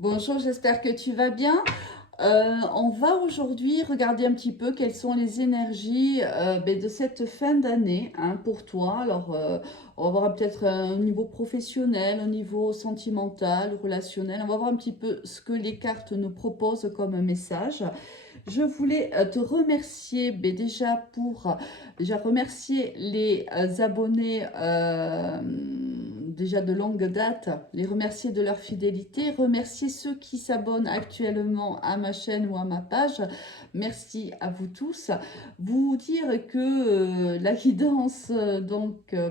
Bonjour, j'espère que tu vas bien. On va aujourd'hui regarder un petit peu quelles sont les énergies de cette fin d'année hein, pour toi. Alors, on va voir peut-être au niveau professionnel, au niveau sentimental, relationnel. On va voir un petit peu ce que les cartes nous proposent comme un message. Je voulais te remercier déjà pour déjà remercier les abonnés déjà de longue date, les remercier de leur fidélité, remercier ceux qui s'abonnent actuellement à ma chaîne ou à ma page. Merci à vous tous. Vous dire que la guidance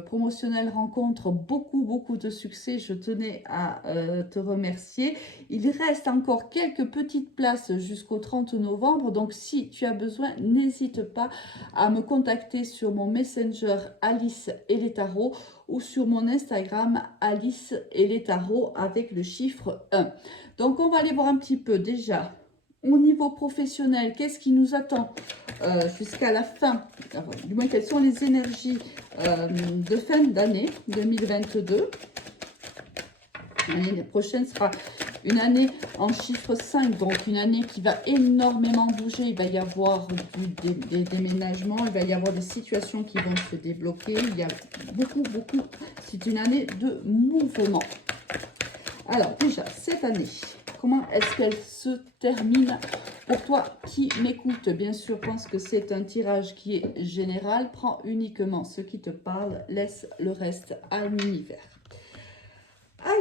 promotionnelle rencontre beaucoup de succès. Je tenais à te remercier. Il reste encore quelques petites places jusqu'au 30 novembre. Donc, si tu as besoin, n'hésite pas à me contacter sur mon Messenger Alice et les tarots ou sur mon Instagram Alice et les tarots avec le chiffre 1. Donc, on va aller voir un petit peu déjà au niveau professionnel, qu'est-ce qui nous attend jusqu'à la fin, du moins quelles sont les énergies de fin d'année 2022. L'année prochaine sera une année en chiffre 5, donc une année qui va énormément bouger. Il va y avoir des déménagements, il va y avoir des situations qui vont se débloquer. Il y a beaucoup, c'est une année de mouvement. Alors déjà, cette année, comment est-ce qu'elle se termine pour toi qui m'écoute? Bien sûr, pense que c'est un tirage qui est général. Prends uniquement ce qui te parle, laisse le reste à l'univers.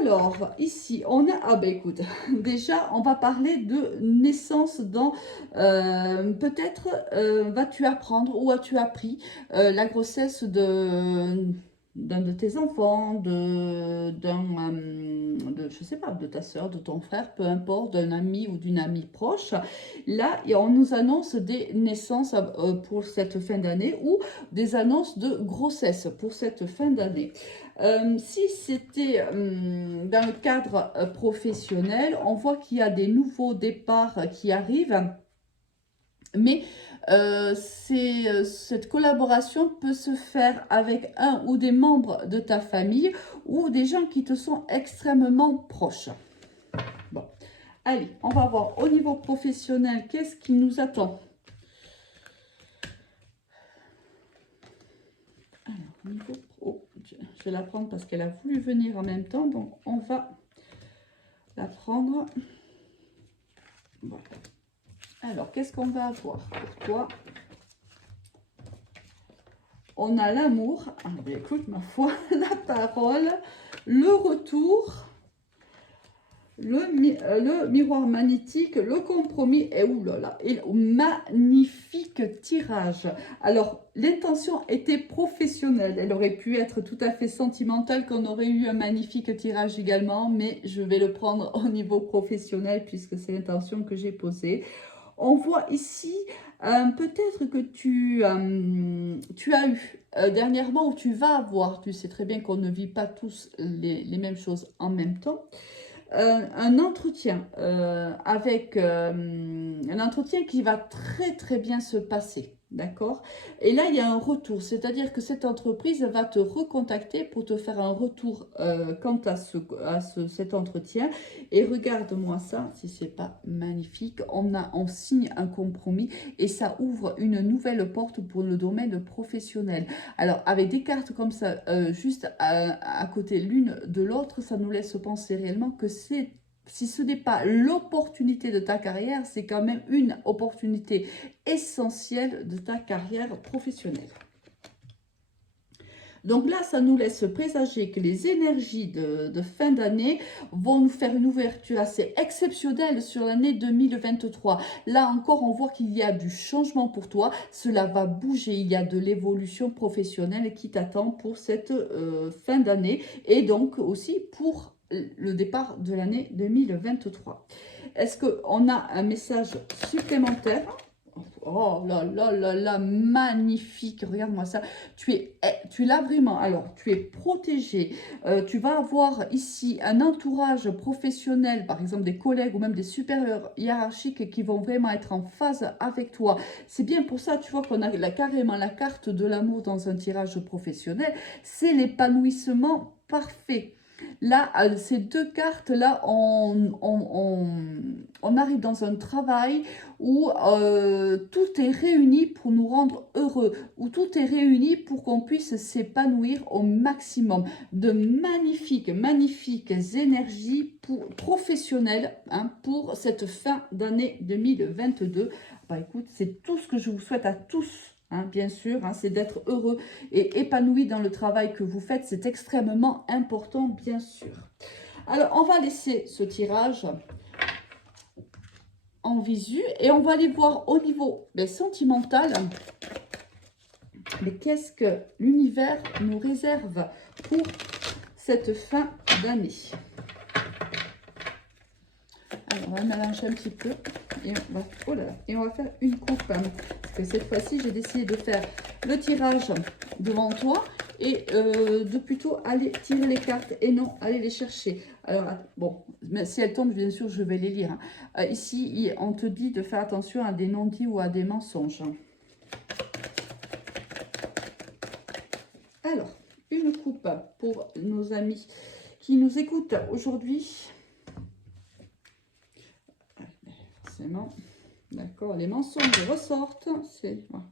Alors, ici, on a... Ah ben écoute, déjà, on va parler de naissance dans... Peut-être vas-tu apprendre ou as-tu appris la grossesse d'un de tes enfants, je sais pas, de ta soeur, de ton frère, peu importe, d'un ami ou d'une amie proche. Là, on nous annonce des naissances pour cette fin d'année ou des annonces de grossesse pour cette fin d'année. Si c'était dans le cadre professionnel, on voit qu'il y a des nouveaux départs qui arrivent, mais cette collaboration peut se faire avec un ou des membres de ta famille ou des gens qui te sont extrêmement proches. Bon, allez, on va voir au niveau professionnel, qu'est-ce qui nous attend? Alors, au niveau pro, je vais la prendre parce qu'elle a voulu venir en même temps, donc on va la prendre. Voilà. Alors, qu'est-ce qu'on va avoir pour toi? On a l'amour. Ah, ben écoute, ma foi, la parole, le retour, le miroir magnétique, le compromis. Et oulala, et magnifique tirage. Alors, l'intention était professionnelle. Elle aurait pu être tout à fait sentimentale, qu'on aurait eu un magnifique tirage également. Mais je vais le prendre au niveau professionnel puisque c'est l'intention que j'ai posée. On voit ici peut-être que tu as eu dernièrement ou tu vas avoir, tu sais très bien qu'on ne vit pas tous les mêmes choses en même temps, un entretien avec un entretien qui va très bien se passer. D'accord? Et là, il y a un retour, c'est-à-dire que cette entreprise va te recontacter pour te faire un retour quant à cet entretien. Et regarde-moi ça, si c'est pas magnifique, on signe un compromis et ça ouvre une nouvelle porte pour le domaine professionnel. Alors, avec des cartes comme ça, juste à côté l'une de l'autre, ça nous laisse penser réellement que si ce n'est pas l'opportunité de ta carrière, c'est quand même une opportunité essentielle de ta carrière professionnelle. Donc là, ça nous laisse présager que les énergies de fin d'année vont nous faire une ouverture assez exceptionnelle sur l'année 2023. Là encore, on voit qu'il y a du changement pour toi. Cela va bouger. Il y a de l'évolution professionnelle qui t'attend pour cette fin d'année et donc aussi pour le départ de l'année 2023. Est-ce qu'on a un message supplémentaire? Oh là, magnifique, regarde-moi ça. Tu l'as vraiment, alors tu es protégé. Tu vas avoir ici un entourage professionnel, par exemple des collègues ou même des supérieurs hiérarchiques qui vont vraiment être en phase avec toi. C'est bien pour ça, tu vois qu'on a carrément la carte de l'amour dans un tirage professionnel. C'est l'épanouissement parfait. Là, ces deux cartes-là, on arrive dans un travail où tout est réuni pour nous rendre heureux, où tout est réuni pour qu'on puisse s'épanouir au maximum. De magnifiques, magnifiques énergies professionnelles, hein, pour cette fin d'année 2022. Bah, écoute, c'est tout ce que je vous souhaite à tous. Hein, bien sûr, hein, c'est d'être heureux et épanoui dans le travail que vous faites. C'est extrêmement important, bien sûr. Alors, on va laisser ce tirage en visu et on va aller voir au niveau sentimental. Mais qu'est-ce que l'univers nous réserve pour cette fin d'année? Alors, on va mélanger un petit peu et on va, oh là là, et on va faire une coupe. Parce que cette fois-ci, j'ai décidé de faire le tirage devant toi et de plutôt aller tirer les cartes et non aller les chercher. Alors, bon, mais si elles tombent, bien sûr, je vais les lire. Hein. Ici, on te dit de faire attention à des non-dits ou à des mensonges. Alors, une coupe pour nos amis qui nous écoutent aujourd'hui. Forcément, d'accord, les mensonges ressortent. Voilà.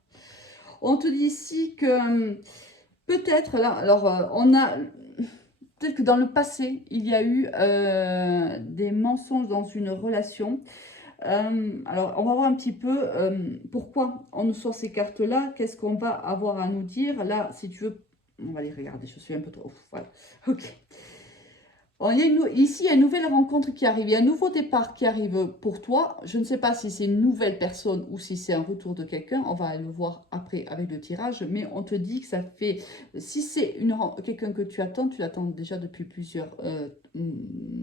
On te dit ici que peut-être, là, alors on a, peut-être que dans le passé, il y a eu des mensonges dans une relation. Alors, on va voir un petit peu pourquoi on nous sort ces cartes-là, qu'est-ce qu'on va avoir à nous dire. Là, si tu veux, on va les regarder, je suis un peu trop... Voilà, ok. Ici, il y a une nouvelle rencontre qui arrive, il y a un nouveau départ qui arrive pour toi. Je ne sais pas si c'est une nouvelle personne ou si c'est un retour de quelqu'un. On va le voir après avec le tirage. Mais on te dit que ça fait... Si c'est quelqu'un que tu l'attends déjà depuis plusieurs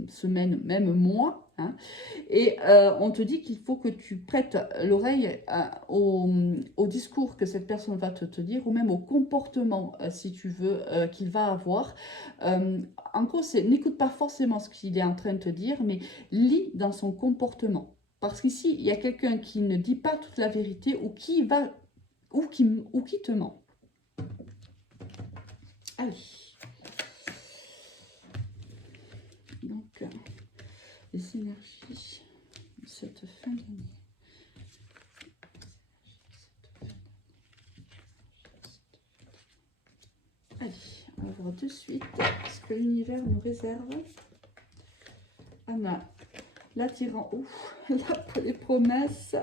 semaines, même mois. Hein, et on te dit qu'il faut que tu prêtes l'oreille au discours que cette personne va te dire ou même au comportement, si tu veux, qu'il va avoir. En gros, n'écoute pas forcément ce qu'il est en train de te dire, mais lis dans son comportement. Parce qu'ici, il y a quelqu'un qui ne dit pas toute la vérité ou qui te ment. Allez. Donc, les énergies de cette fin d'année. Allez, on va voir de suite ce que l'univers nous réserve. Anna, l'attirant, les promesses,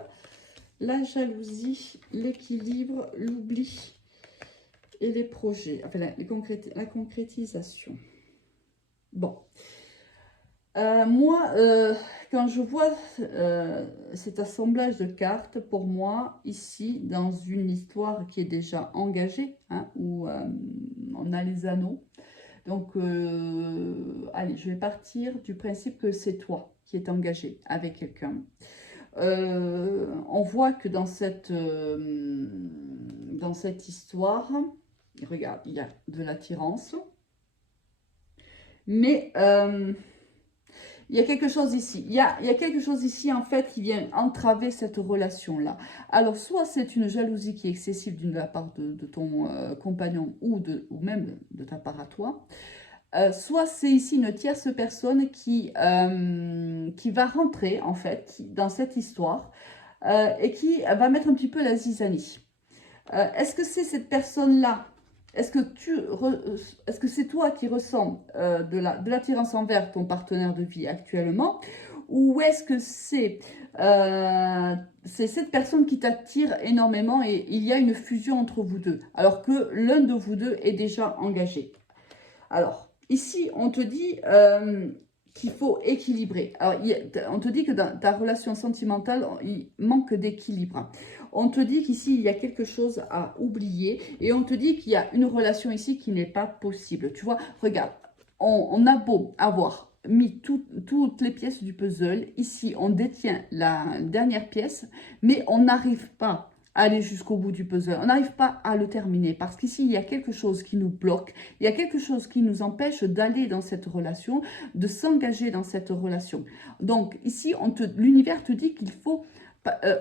la jalousie, l'équilibre, l'oubli et les projets, enfin la concrétisation. Bon. Moi, quand je vois cet assemblage de cartes, pour moi, ici, dans une histoire qui est déjà engagée, hein, où on a les anneaux, donc, allez, je vais partir du principe que c'est toi qui es engagé avec quelqu'un. On voit que dans cette histoire, regarde, il y a de l'attirance, mais... il y a quelque chose ici. Il y a quelque chose ici, en fait, qui vient entraver cette relation-là. Alors, soit c'est une jalousie qui est excessive de la part de ton compagnon ou même de ta part à toi. Soit c'est ici une tierce personne qui va rentrer, en fait, dans cette histoire et qui va mettre un petit peu la zizanie. Est-ce que c'est cette personne-là? Est-ce que c'est toi qui ressens de l'attirance envers ton partenaire de vie actuellement? Ou est-ce que c'est cette personne qui t'attire énormément et il y a une fusion entre vous deux, alors que l'un de vous deux est déjà engagé? Alors, ici, on te dit qu'il faut équilibrer. Alors, on te dit que dans ta relation sentimentale, il manque d'équilibre. On te dit qu'ici, il y a quelque chose à oublier. Et on te dit qu'il y a une relation ici qui n'est pas possible. Tu vois, regarde, on a beau avoir mis toutes les pièces du puzzle. Ici, on détient la dernière pièce, mais on n'arrive pas à aller jusqu'au bout du puzzle. On n'arrive pas à le terminer parce qu'ici, il y a quelque chose qui nous bloque. Il y a quelque chose qui nous empêche d'aller dans cette relation, de s'engager dans cette relation. Donc, ici, l'univers te dit qu'il faut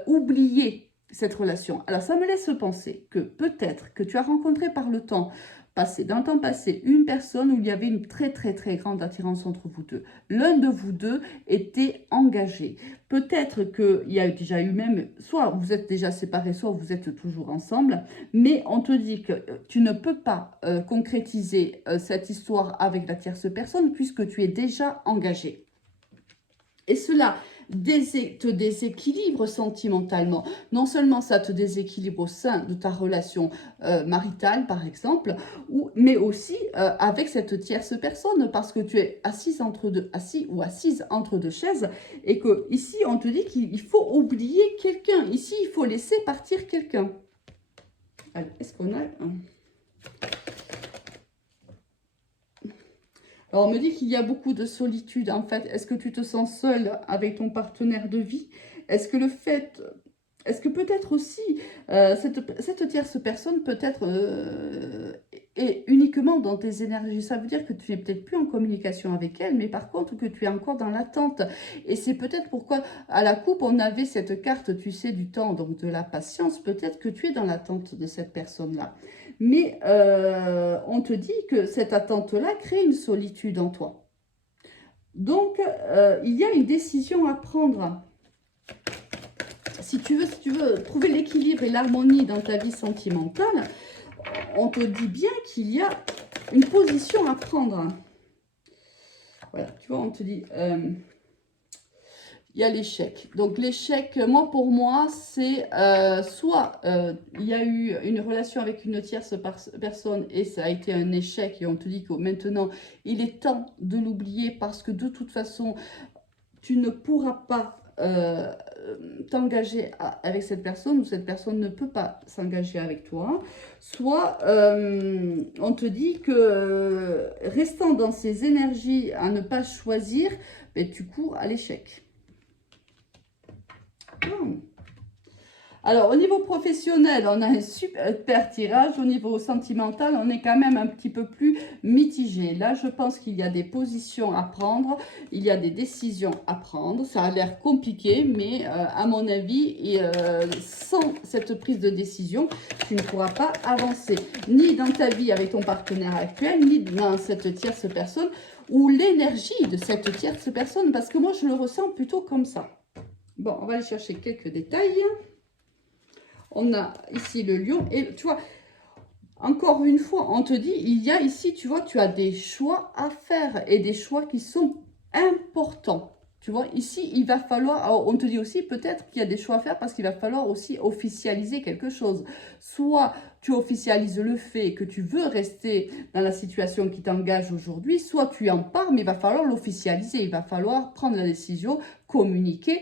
oublier cette relation. Alors, ça me laisse penser que peut-être que tu as rencontré par le temps passé, dans le temps passé, une personne où il y avait une très très très grande attirance entre vous deux. L'un de vous deux était engagé. Peut-être qu'il y a déjà eu même, soit vous êtes déjà séparés, soit vous êtes toujours ensemble, mais on te dit que tu ne peux pas concrétiser cette histoire avec la tierce personne puisque tu es déjà engagé. Et cela te déséquilibre sentimentalement. Non seulement ça te déséquilibre au sein de ta relation maritale, par exemple, mais aussi avec cette tierce personne, parce que tu es assis ou assise entre deux chaises, et que ici, on te dit qu'il faut oublier quelqu'un. Ici, il faut laisser partir quelqu'un. Est-ce qu'on a... Alors, on me dit qu'il y a beaucoup de solitude, en fait. Est-ce que tu te sens seule avec ton partenaire de vie? Est-ce que peut-être aussi, cette tierce personne peut-être est uniquement dans tes énergies? Ça veut dire que tu n'es peut-être plus en communication avec elle, mais par contre que tu es encore dans l'attente. Et c'est peut-être pourquoi à la coupe, on avait cette carte, tu sais, du temps, donc de la patience. Peut-être que tu es dans l'attente de cette personne-là. Mais on te dit que cette attente-là crée une solitude en toi. Donc, il y a une décision à prendre. Si tu veux trouver l'équilibre et l'harmonie dans ta vie sentimentale, on te dit bien qu'il y a une position à prendre. Voilà, tu vois, on te dit... il y a l'échec. Donc l'échec, pour moi, c'est soit il y a eu une relation avec une tierce personne et ça a été un échec et on te dit que maintenant, il est temps de l'oublier parce que de toute façon, tu ne pourras pas t'engager avec cette personne ou cette personne ne peut pas s'engager avec toi. Soit on te dit que restant dans ces énergies à ne pas choisir, ben, tu cours à l'échec. Alors, au niveau professionnel, on a un super tirage. Au niveau sentimental, on est quand même un petit peu plus mitigé. Là, je pense qu'il y a des positions à prendre. Il y a des décisions à prendre. Ça a l'air compliqué, mais à mon avis, sans cette prise de décision, tu ne pourras pas avancer. Ni dans ta vie avec ton partenaire actuel, ni dans cette tierce personne ou l'énergie de cette tierce personne. Parce que moi, je le ressens plutôt comme ça. Bon, on va aller chercher quelques détails. On a ici le lion. Et tu vois, encore une fois, on te dit, il y a ici, tu vois, tu as des choix à faire. Et des choix qui sont importants. Tu vois, ici, il va falloir... Alors, on te dit aussi peut-être qu'il y a des choix à faire parce qu'il va falloir aussi officialiser quelque chose. Soit tu officialises le fait que tu veux rester dans la situation qui t'engage aujourd'hui, soit tu en pars, mais il va falloir l'officialiser. Il va falloir prendre la décision, communiquer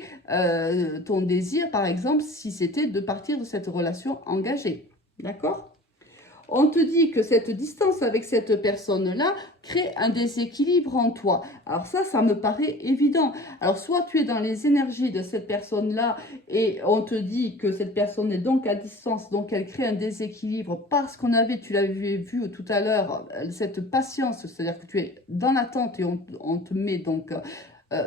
ton désir, par exemple, si c'était de partir de cette relation engagée. D'accord ? On te dit que cette distance avec cette personne-là crée un déséquilibre en toi. Alors ça me paraît évident. Alors soit tu es dans les énergies de cette personne-là et on te dit que cette personne est donc à distance, donc elle crée un déséquilibre parce qu'on avait, tu l'avais vu tout à l'heure, cette patience, c'est-à-dire que tu es dans l'attente et on te met donc...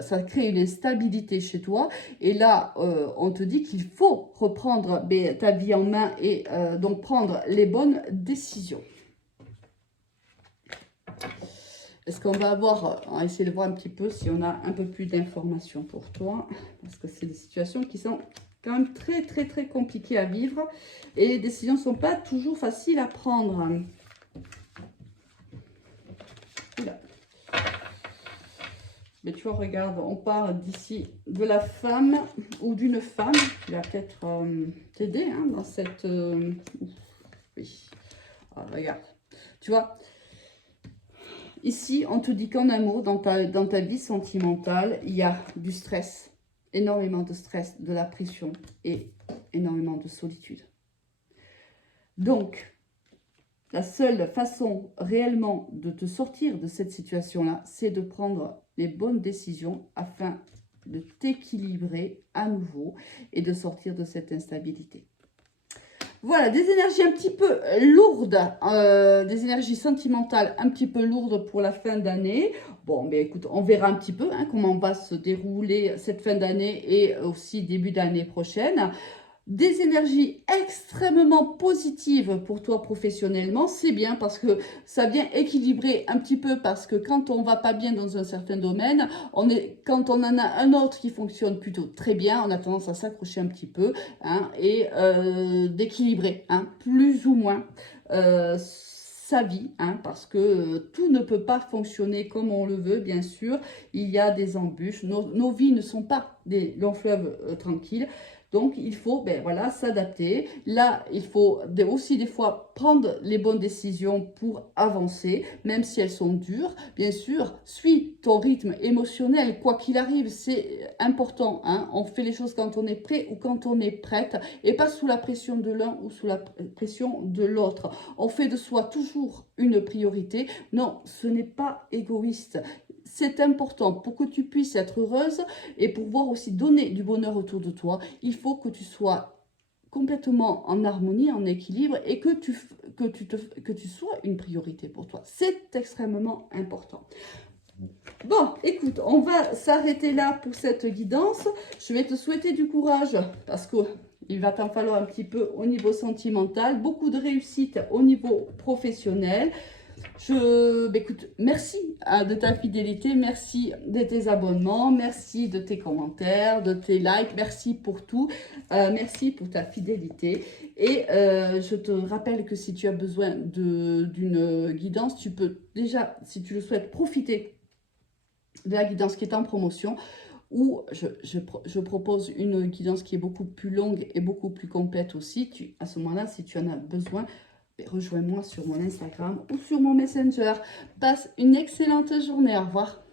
ça crée une instabilité chez toi. Et là, on te dit qu'il faut reprendre ta vie en main et donc prendre les bonnes décisions. Est-ce qu'on va avoir, on va essayer de voir un petit peu si on a un peu plus d'informations pour toi. Parce que c'est des situations qui sont quand même très, très, très compliquées à vivre. Et les décisions ne sont pas toujours faciles à prendre. Oula. Mais tu vois, regarde, on parle d'ici de la femme ou d'une femme qui va peut-être t'aider dans cette... oui, alors, regarde, tu vois, ici, on te dit qu'en amour, dans ta vie sentimentale, il y a du stress, énormément de stress, de la pression et énormément de solitude. Donc, la seule façon réellement de te sortir de cette situation-là, c'est de prendre les bonnes décisions afin de t'équilibrer à nouveau et de sortir de cette instabilité. Voilà, des énergies un petit peu lourdes, des énergies sentimentales un petit peu lourdes pour la fin d'année. Bon, mais écoute, on verra un petit peu comment va se dérouler cette fin d'année et aussi début d'année prochaine. des énergies extrêmement positives pour toi professionnellement. C'est bien parce que ça vient équilibrer un petit peu, parce que quand on va pas bien dans un certain domaine, quand on en a un autre qui fonctionne plutôt très bien, on a tendance à s'accrocher un petit peu, hein, et d'équilibrer, hein, plus ou moins sa vie, hein, parce que tout ne peut pas fonctionner comme on le veut, bien sûr. Il y a des embûches. Nos vies ne sont pas des longs fleuves tranquilles. Donc, il faut voilà, s'adapter. Là, il faut aussi des fois prendre les bonnes décisions pour avancer, même si elles sont dures. Bien sûr, suis ton rythme émotionnel, quoi qu'il arrive, c'est important, hein. On fait les choses quand on est prêt ou quand on est prête, et pas sous la pression de l'un ou sous la pression de l'autre. On fait de soi toujours une priorité. Non, ce n'est pas égoïste. C'est important pour que tu puisses être heureuse et pour pouvoir aussi donner du bonheur autour de toi. Il faut que tu sois complètement en harmonie, en équilibre, et que tu sois une priorité pour toi. C'est extrêmement important. Bon, écoute, on va s'arrêter là pour cette guidance. Je vais te souhaiter du courage parce qu'il va t'en falloir un petit peu au niveau sentimental, beaucoup de réussite au niveau professionnel. Écoute, merci de ta fidélité, merci de tes abonnements, merci de tes commentaires, de tes likes, merci pour tout, merci pour ta fidélité. Et je te rappelle que si tu as besoin d'une guidance, tu peux déjà, si tu le souhaites, profiter de la guidance qui est en promotion, où je propose une guidance qui est beaucoup plus longue et beaucoup plus complète aussi. À ce moment-là, si tu en as besoin, rejoins-moi sur mon Instagram ou sur mon Messenger. Passe une excellente journée. Au revoir.